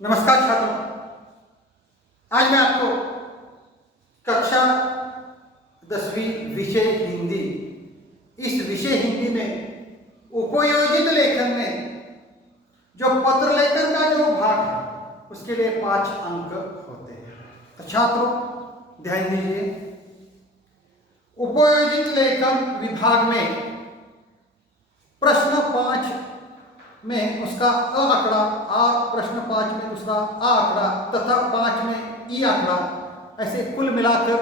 नमस्कार छात्रों, आज मैं आपको कक्षा 10वीं विषय हिंदी इस विषय हिंदी में उपयोजित लेखन में जो पत्र लेखन का जो भाग है उसके लिए 5 अंक होते हैं। तो छात्रों ध्यान दीजिए, उपयोजित लेखन विभाग में प्रश्न 5 में उसका अ आंकड़ा और प्रश्न 5 में उसका आ आंकड़ा तथा 5 में ई आंकड़ा, ऐसे कुल मिलाकर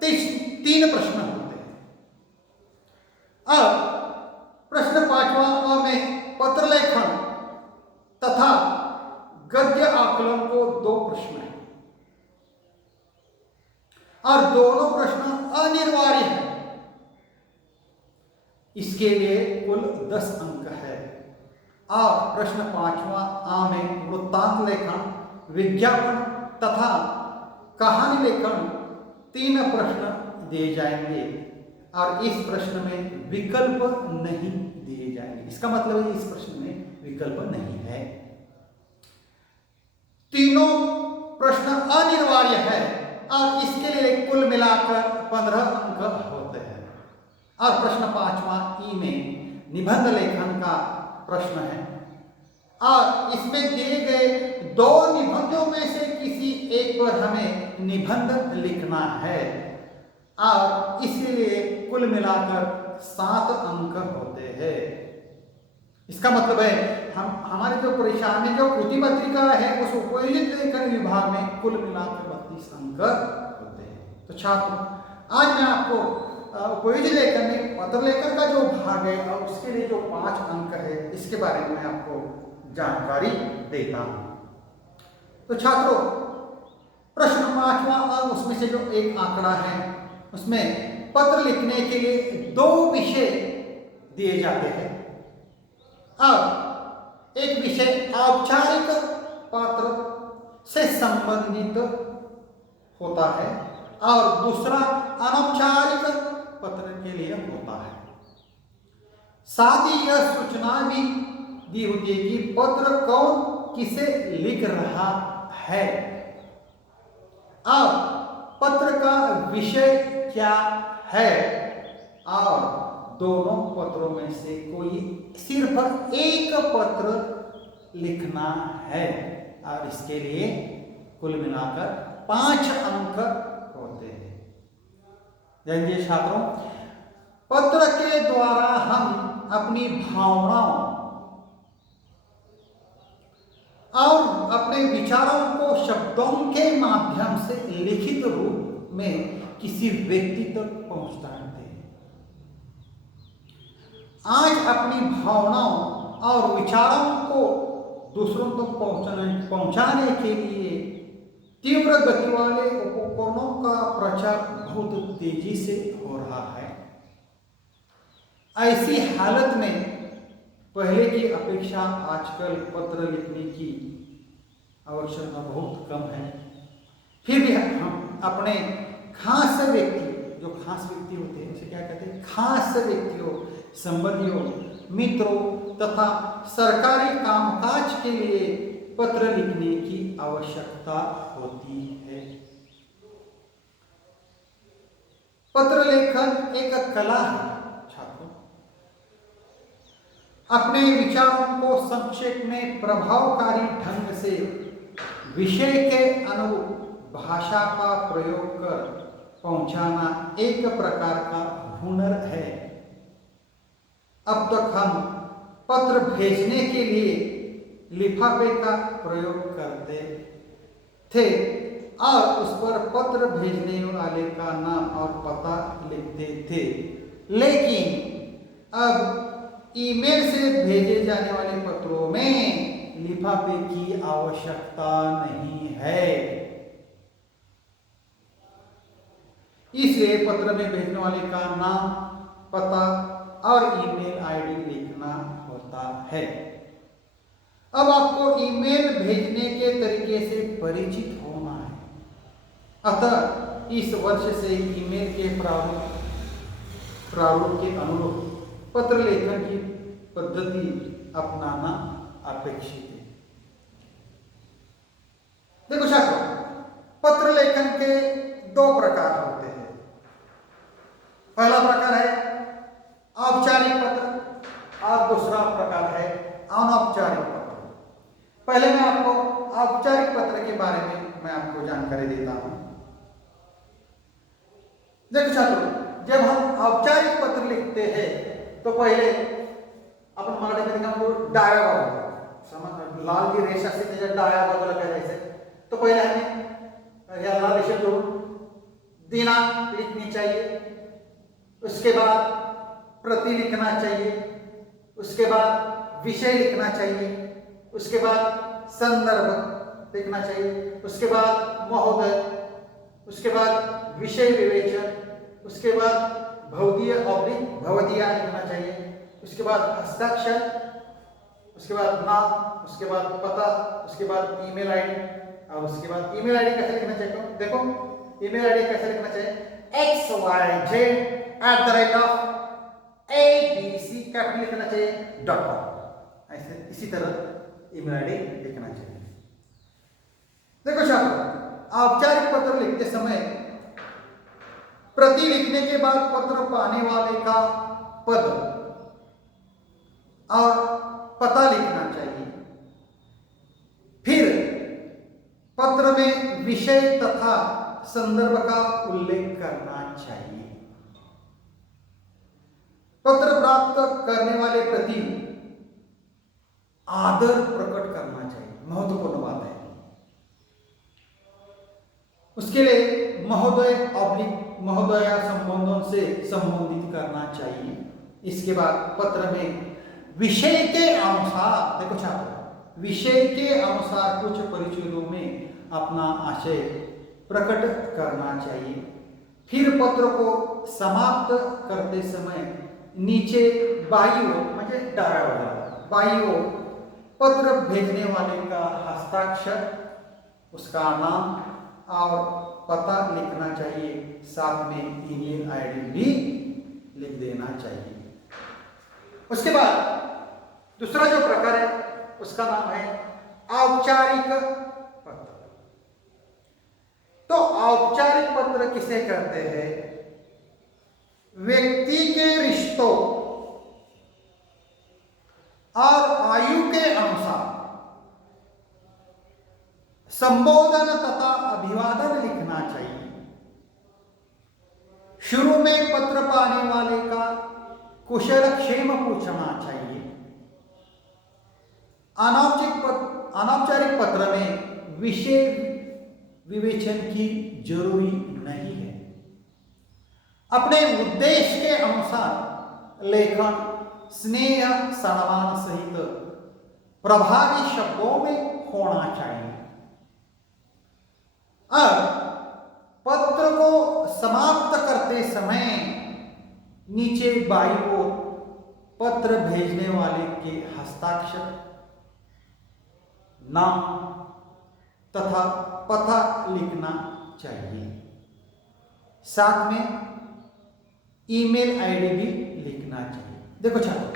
3 प्रश्न होते हैं। अब प्रश्न 5वां अ में पत्र लेखन तथा गद्य आकलन को 2 प्रश्न हैं और दोनों प्रश्न अनिवार्य हैं। इसके लिए कुल 10 अंक है। और प्रश्न 5वां आ में वृत्तांत लेखन, विज्ञापन तथा कहानी लेखन 3 प्रश्न दिए जाएंगे और इस प्रश्न में विकल्प नहीं दिए जाएंगे। इसका मतलब है इस प्रश्न में विकल्प नहीं है। तीनों प्रश्न अनिवार्य है और इसके लिए कुल मिलाकर 15 अंक होते हैं। और प्रश्न 5वां ई में निबंध लेखन का प्रश्न है और इसमें दिए गए 2 निबंधों में से किसी एक पर हमें निबंध लिखना है और इसलिए कुल मिलाकर 7 अंक होते हैं। इसका मतलब है हमारे जो परीक्षा में जो कृति पत्रिका है उस उपयोजित लेखन विभाग में कुल मिलाकर 32 अंक होते हैं। तो छात्रों आज मैं आपको उपयोजित लेखन में पत्र लेखन का जो भाग है और उसके लिए जो 5 अंक है इसके बारे में मैं आपको जानकारी देता हूं। तो छात्रों प्रश्न 5वां उसमें से जो एक आंकड़ा है उसमें पत्र लिखने के लिए 2 विषय दिए जाते हैं। अब एक विषय औपचारिक पत्र से संबंधित होता है और दूसरा अनौपचारिक पत्र के लिए होता है। साथ ही यह सूचना भी दी होती है कि पत्र कौन किसे लिख रहा है और पत्र का विषय क्या है और दोनों पत्रों में से कोई सिर्फ एक पत्र लिखना है और इसके लिए कुल मिलाकर 5 अंक होते हैं। जानिए छात्रों, पत्र के द्वारा हम अपनी भावनाओं और अपने विचारों को शब्दों के माध्यम से लिखित रूप में किसी व्यक्ति तक पहुंचाते हैं। आज अपनी भावनाओं और विचारों को दूसरों तक पहुंचाने के लिए तीव्र गति वाले उपकरणों का प्रचार बहुत तेजी से हो रहा है। ऐसी हालत में पहले की अपेक्षा आजकल पत्र लिखने की आवश्यकता बहुत कम है। फिर भी हम अपने खास व्यक्ति, जो खास व्यक्ति होते हैं उसे क्या कहते हैं, खास व्यक्तियों, संबंधियों, मित्रों तथा सरकारी कामकाज के लिए पत्र लिखने की आवश्यकता होती है। पत्र लेखन एक कला है छात्रों। अपने विचारों को संक्षेप में प्रभावकारी ढंग से विषय के अनुरूप भाषा का प्रयोग कर पहुंचाना एक प्रकार का हुनर है। अब तक हम पत्र भेजने के लिए लिफाफे का प्रयोग करते थे और उस पर पत्र भेजने वाले का नाम और पता लिखते थे, लेकिन अब ईमेल से भेजे जाने वाले पत्रों में लिफाफे की आवश्यकता नहीं है। इसलिए पत्र में भेजने वाले का नाम, पता और ईमेल आईडी लिखना होता है। अब आपको ईमेल भेजने के तरीके से परिचित होना है। अतः इस वर्ष से ईमेल के प्रारूप के अनुरूप पत्र लेखन की पद्धति अपनाना अपेक्षित है। देखो छात्रों, पत्र लेखन के दो प्रकार होते हैं। पहला प्रकार है औपचारिक पत्र और दूसरा प्रकार है अनौपचारिक पत्र। पहले मैं आपको औपचारिक पत्र के बारे में मैं आपको जानकारी देता हूं। देखो छात्रों, जब हम औपचारिक पत्र लिखते हैं तो पहले आपण मराठी मध्ये हमको डाव्या बाजूला समज लाल जी रेषा असते त्याच्या डाव्या बाजूला काय लिहायचं, तो पहले हमें या लाल रेषा जोड़ दिनांक लिखनी चाहिए, उसके बाद प्रति लिखना चाहिए, उसके बाद विषय लिखना चाहिए, उसके बाद संदर्भ लिखना चाहिए, उसके बाद महोदय, उसके बाद विषय विवेचन, उसके बाद भवदीय भवदीया लिखना चाहिए, उसके बाद हस्ताक्षर, उसके बाद नाम, उसके बाद पता, उसके बाद ईमेल आईडी, और उसके बाद ईमेल आईडी कैसे लिखना चाहिए? देखो ईमेल आईडी कैसे लिखना चाहिए? xyz@abc कैपिटल लिखना चाहिए .com। ऐसे इसी तरह ईमेल आईडी लिखना चाहिए। देखो छात्रों, औपचारिक पत्र लिखते समय प्रति लिखने के बाद पत्र पाने वाले का पद और पता लिखना चाहिए। फिर पत्र में विषय तथा संदर्भ का उल्लेख करना चाहिए। पत्र प्राप्त करने वाले प्रति आदर प्रकट करना चाहिए, महत्वपूर्ण बात है। उसके लिए महोदय महोदया संबोधन से संबोधित करना चाहिए। इसके बाद पत्र में विषय के अनुसार, देखो छात्रों, विषय के अनुसार कुछ परिच्छेदों में अपना आशय प्रकट करना चाहिए। फिर पत्र को समाप्त करते समय नीचे बाईं ओर म्हणजे डाव्या बाजूला बाईं ओर पत्र भेजने वाले का हस्ताक्षर, उसका नाम और पता लिखना चाहिए, साथ में ईमेल आईडी भी लिख देना चाहिए। उसके बाद दूसरा जो प्रकार है उसका नाम है औपचारिक पत्र। तो औपचारिक पत्र किसे कहते हैं? व्यक्ति के रिश्तों और आयु के अनुसार संबोधन तथा अभिवादन लिखना चाहिए। शुरू में पत्र पाने वाले का कुशल क्षेम पूछना चाहिए। अनौपचारिक पत्र में विषय विवेचन की जरूरी नहीं है। अपने उद्देश्य के अनुसार लेखन स्नेह सम्मान सहित प्रभावी शब्दों में होना चाहिए। अब पत्र को समाप्त करते समय नीचे बाईं ओर पत्र भेजने वाले के हस्ताक्षर, नाम तथा पता लिखना चाहिए, साथ में ईमेल आईडी भी लिखना चाहिए। देखो छात्रों,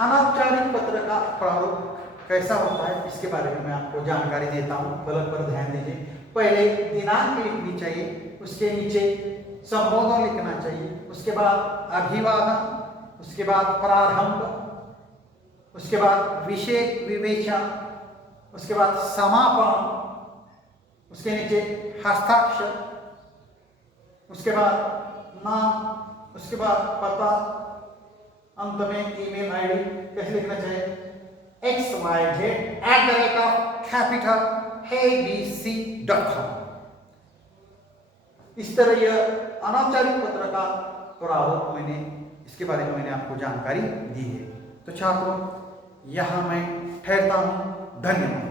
अनौपचारिक पत्र का प्रारूप कैसा होता है इसके बारे में मैं आपको जानकारी देता हूं, फलक पर ध्यान दीजिए। पहले दिनांक लिखनी चाहिए, उसके नीचे संबोधन लिखना चाहिए, उसके बाद अभिवादन, उसके बाद प्रारंभ, उसके बाद विषय विवेचन, उसके बाद समापन, उसके नीचे हस्ताक्षर, उसके बाद नाम, उसके बाद पता, अंत में ईमेल आईडी कैसे लिखना चाहिए? xyz@abc.com। इस तरह यह अनौपचारिक पत्र का प्रारूप इसके बारे में मैंने आपको जानकारी दी है। तो छात्रों, यहाँ मैं ठहरता हूँ। धन्यवाद।